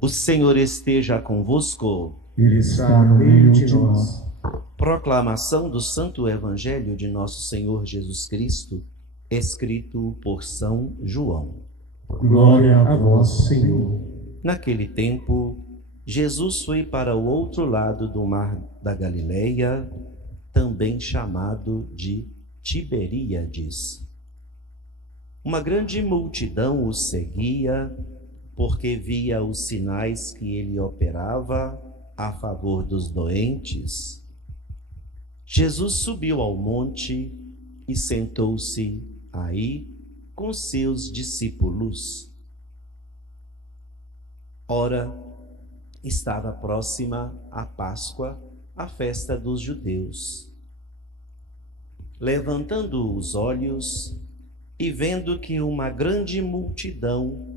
O Senhor esteja convosco. Ele está no meio de nós. Proclamação do Santo Evangelho de Nosso Senhor Jesus Cristo, escrito por São João. Glória a vós, Senhor. Naquele tempo, Jesus foi para o outro lado do mar da Galileia, também chamado de Tiberíades. Uma grande multidão o seguia, porque via os sinais que ele operava a favor dos doentes. Jesus subiu ao monte e sentou-se aí com seus discípulos. Ora, estava próxima a Páscoa, a festa dos judeus. Levantando os olhos e vendo que uma grande multidão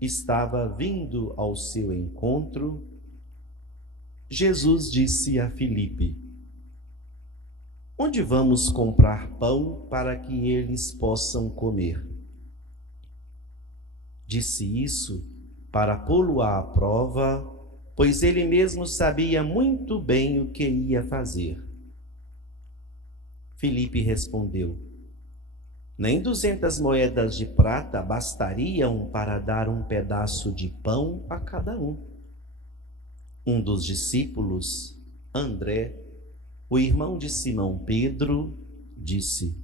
estava vindo ao seu encontro, Jesus disse a Filipe: Onde vamos comprar pão para que eles possam comer? Disse isso para pô-lo à prova, pois ele mesmo sabia muito bem o que ia fazer. Filipe respondeu: Nem 200 moedas de prata bastariam para dar um pedaço de pão a cada um. Um dos discípulos, André, o irmão de Simão Pedro, disse: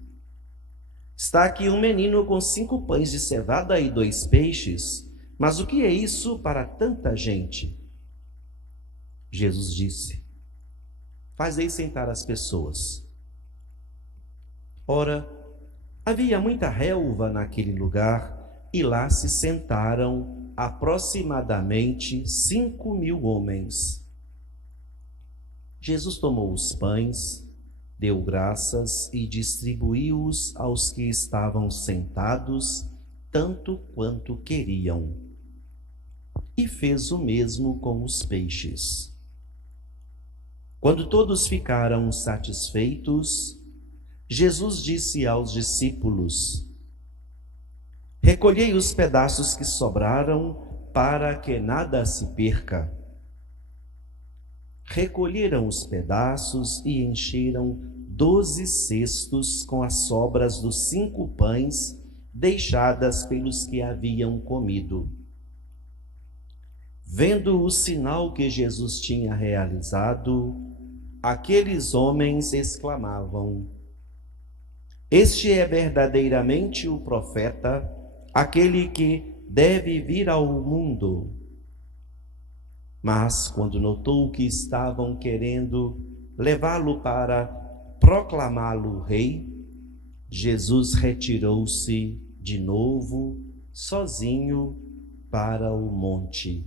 Está aqui um menino com 5 pães de cevada e 2 peixes, mas o que é isso para tanta gente? Jesus disse: Fazei sentar as pessoas. Ora, havia muita relva naquele lugar, e lá se sentaram aproximadamente 5.000 homens. Jesus tomou os pães, deu graças e distribuiu-os aos que estavam sentados, tanto quanto queriam. E fez o mesmo com os peixes. Quando todos ficaram satisfeitos, Jesus disse aos discípulos: Recolhei os pedaços que sobraram, para que nada se perca. Recolheram os pedaços e encheram 12 cestos com as sobras dos 5 pães deixadas pelos que haviam comido. Vendo o sinal que Jesus tinha realizado, aqueles homens exclamavam: Este é verdadeiramente o profeta, aquele que deve vir ao mundo. Mas, quando notou que estavam querendo levá-lo para proclamá-lo rei, Jesus retirou-se de novo, sozinho, para o monte.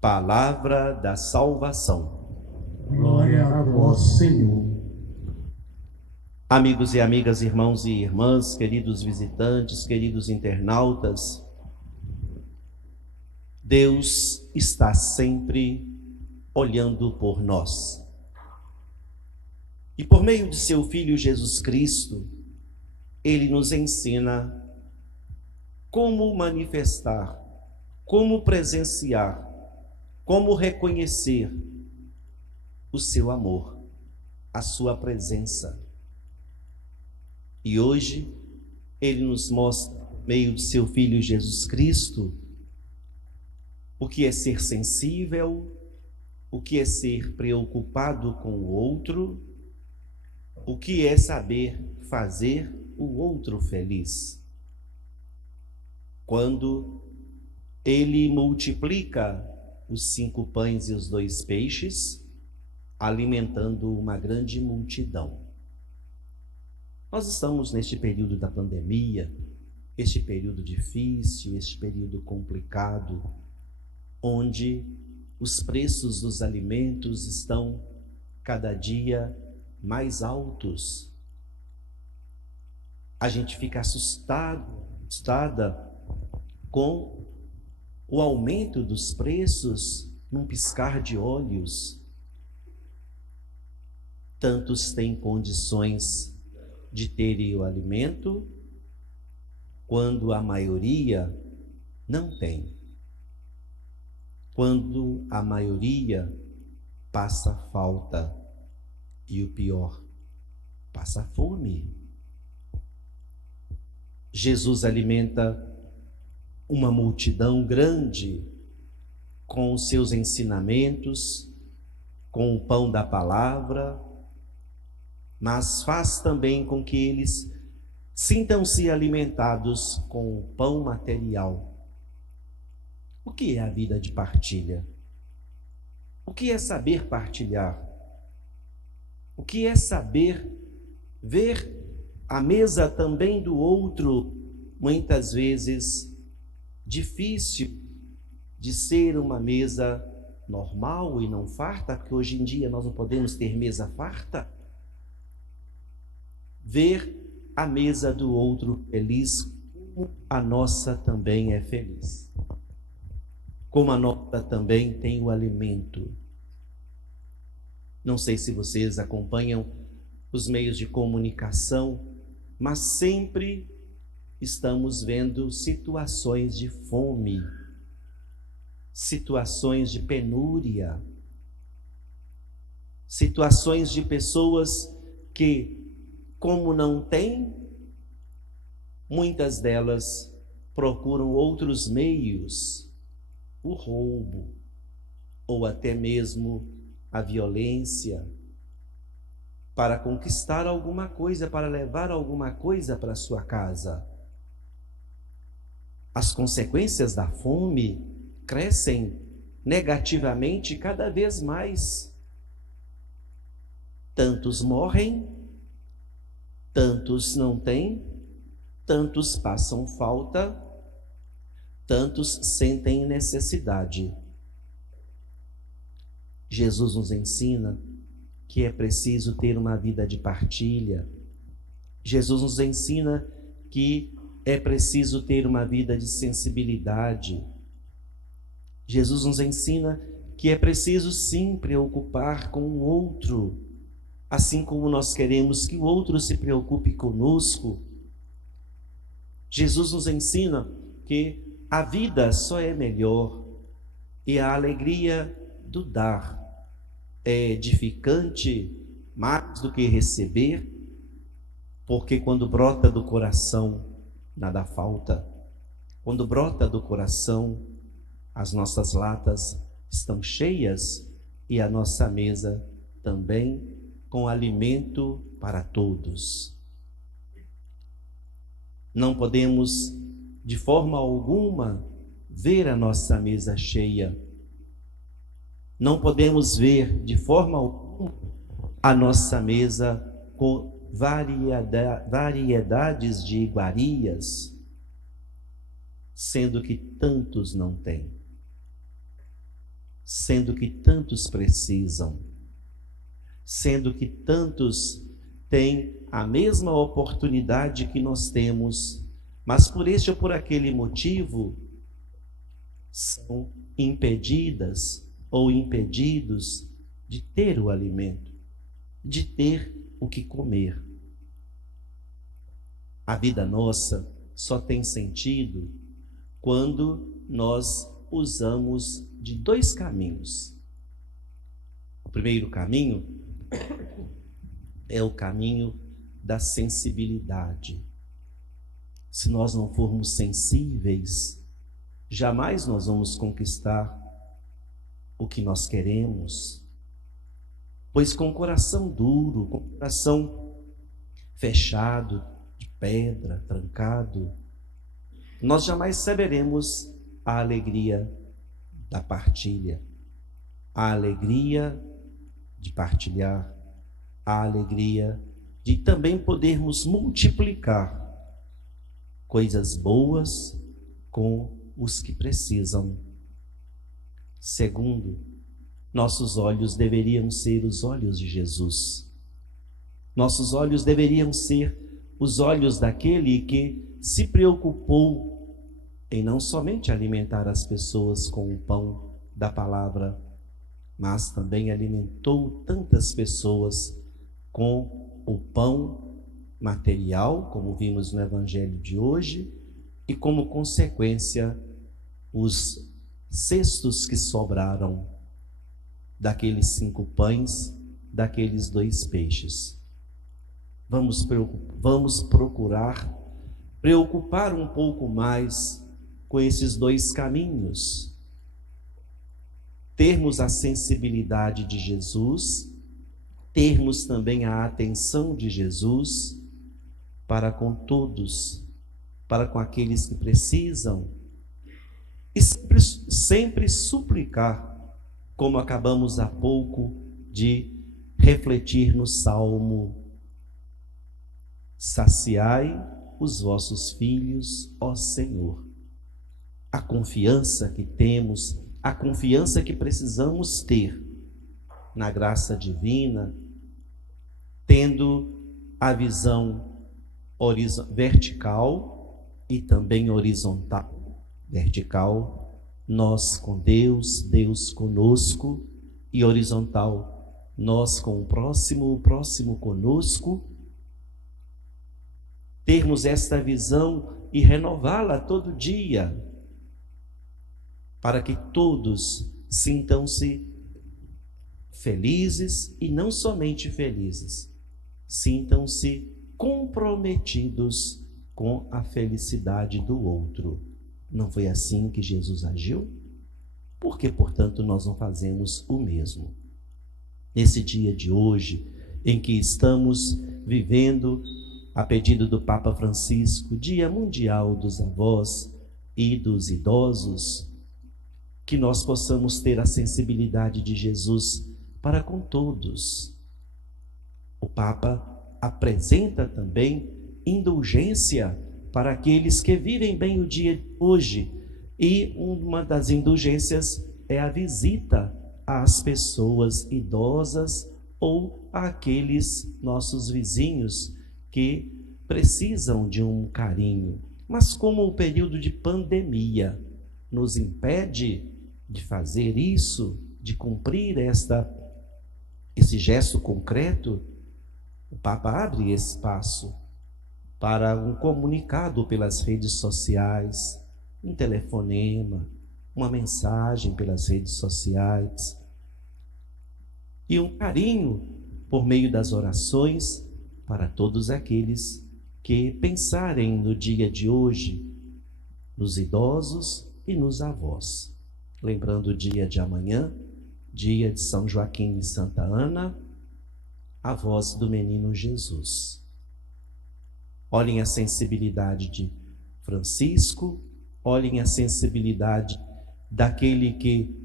Palavra da salvação. Glória a vós, Senhor. Amigos e amigas, irmãos e irmãs, queridos visitantes, queridos internautas, Deus está sempre olhando por nós. E por meio de seu Filho Jesus Cristo, Ele nos ensina como manifestar, como presenciar, como reconhecer o seu amor, a sua presença. E hoje, Ele nos mostra, por meio de seu Filho Jesus Cristo, o que é ser sensível, o que é ser preocupado com o outro, o que é saber fazer o outro feliz. Quando Ele multiplica os 5 pães e os 2 peixes, alimentando uma grande multidão. Nós estamos neste período da pandemia, este período difícil, este período complicado, onde os preços dos alimentos estão cada dia mais altos. A gente fica assustada com o aumento dos preços num piscar de olhos. Tantos têm condições de terem o alimento, quando a maioria não tem. quando a maioria passa falta e o pior, passa fome. Jesus alimenta uma multidão grande com os seus ensinamentos, com o pão da palavra, mas faz também com que eles sintam-se alimentados com o pão material. O que é a vida de partilha? O que é saber partilhar? O que é saber ver a mesa também do outro, muitas vezes difícil de ser uma mesa normal e não farta, porque hoje em dia nós não podemos ter mesa farta? Ver a mesa do outro feliz, como a nossa também é feliz. Como a nossa também tem o alimento. Não sei se vocês acompanham os meios de comunicação, mas sempre estamos vendo situações de fome, situações de penúria, situações de pessoas que, como não têm, muitas delas procuram outros meios, o roubo, ou até mesmo a violência, para conquistar alguma coisa, para levar alguma coisa para sua casa. As consequências da fome crescem negativamente cada vez mais. Tantos morrem, tantos não têm, tantos passam falta, tantos sentem necessidade. Jesus nos ensina que é preciso ter uma vida de partilha. Jesus nos ensina que é preciso ter uma vida de sensibilidade. Jesus nos ensina que é preciso sim preocupar com o outro, assim como nós queremos que o outro se preocupe conosco. Jesus nos ensina que a vida só é melhor e a alegria do dar é edificante mais do que receber, porque quando brota do coração, nada falta. Quando brota do coração, as nossas latas estão cheias e a nossa mesa também com alimento para todos. Não podemos, de forma alguma, ver a nossa mesa cheia. Não podemos ver, de forma alguma, a nossa mesa com variedades de iguarias, sendo que tantos não têm, sendo que tantos precisam, sendo que tantos têm a mesma oportunidade que nós temos, mas por este ou por aquele motivo são impedidas ou impedidos de ter o alimento, de ter o que comer. A vida nossa só tem sentido quando nós usamos de dois caminhos. O primeiro caminho é o caminho da sensibilidade. Se nós não formos sensíveis, jamais nós vamos conquistar o que nós queremos, pois com o coração duro, com o coração fechado, de pedra, trancado, nós jamais saberemos a alegria da partilha, a alegria de partilhar, a alegria de também podermos multiplicar coisas boas com os que precisam. Segundo, nossos olhos deveriam ser os olhos de Jesus. Nossos olhos deveriam ser os olhos daquele que se preocupou em não somente alimentar as pessoas com o pão da palavra, mas também alimentou tantas pessoas com o pão material, como vimos no Evangelho de hoje, e como consequência, os cestos que sobraram daqueles 5 pães, daqueles 2 peixes. Vamos procurar preocupar um pouco mais com esses 2 caminhos. Termos a sensibilidade de Jesus, termos também a atenção de Jesus para com todos, para com aqueles que precisam, e sempre suplicar, como acabamos há pouco de refletir no Salmo: saciai os vossos filhos, ó Senhor. A confiança que temos, a confiança que precisamos ter na graça divina, tendo a visão vertical e também horizontal. Vertical, nós com Deus, Deus conosco, e horizontal, nós com o próximo conosco. Termos esta visão e renová-la todo dia, para que todos sintam-se felizes, e não somente felizes, sintam-se comprometidos com a felicidade do outro. Não foi assim que Jesus agiu? Por que, portanto, nós não fazemos o mesmo? Nesse dia de hoje, em que estamos vivendo, a pedido do Papa Francisco, Dia Mundial dos Avós e dos Idosos, que nós possamos ter a sensibilidade de Jesus para com todos. O Papa apresenta também indulgência para aqueles que vivem bem o dia de hoje, e uma das indulgências é a visita às pessoas idosas ou àqueles nossos vizinhos que precisam de um carinho. Mas como o período de pandemia nos impede de fazer isso, de cumprir esse gesto concreto, o Papa abre espaço para um comunicado pelas redes sociais, um telefonema, uma mensagem pelas redes sociais, e um carinho por meio das orações para todos aqueles que pensarem no dia de hoje, nos idosos e nos avós. Lembrando o dia de amanhã, dia de São Joaquim e Santa Ana, avós do menino Jesus. Olhem a sensibilidade de Francisco, olhem a sensibilidade daquele que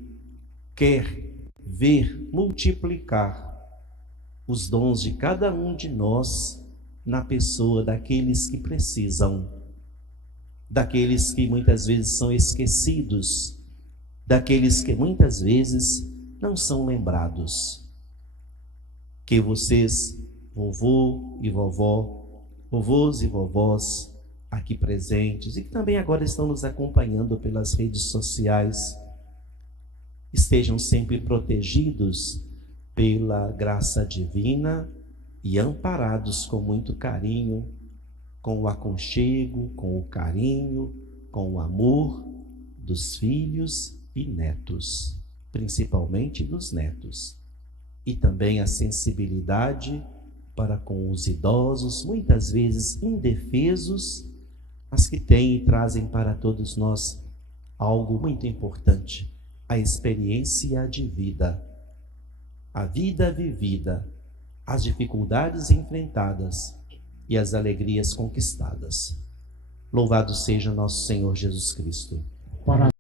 quer ver multiplicar os dons de cada um de nós na pessoa daqueles que precisam, daqueles que muitas vezes são esquecidos, daqueles que muitas vezes não são lembrados. Que vocês, vovô e vovó, vovôs e vovós aqui presentes e que também agora estão nos acompanhando pelas redes sociais, estejam sempre protegidos pela graça divina e amparados com muito carinho, com o aconchego, com o carinho, com o amor dos filhos e netos, principalmente dos netos, e também a sensibilidade para com os idosos, muitas vezes indefesos, mas que têm e trazem para todos nós algo muito importante: a experiência de vida, a vida vivida, as dificuldades enfrentadas e as alegrias conquistadas. Louvado seja nosso Senhor Jesus Cristo.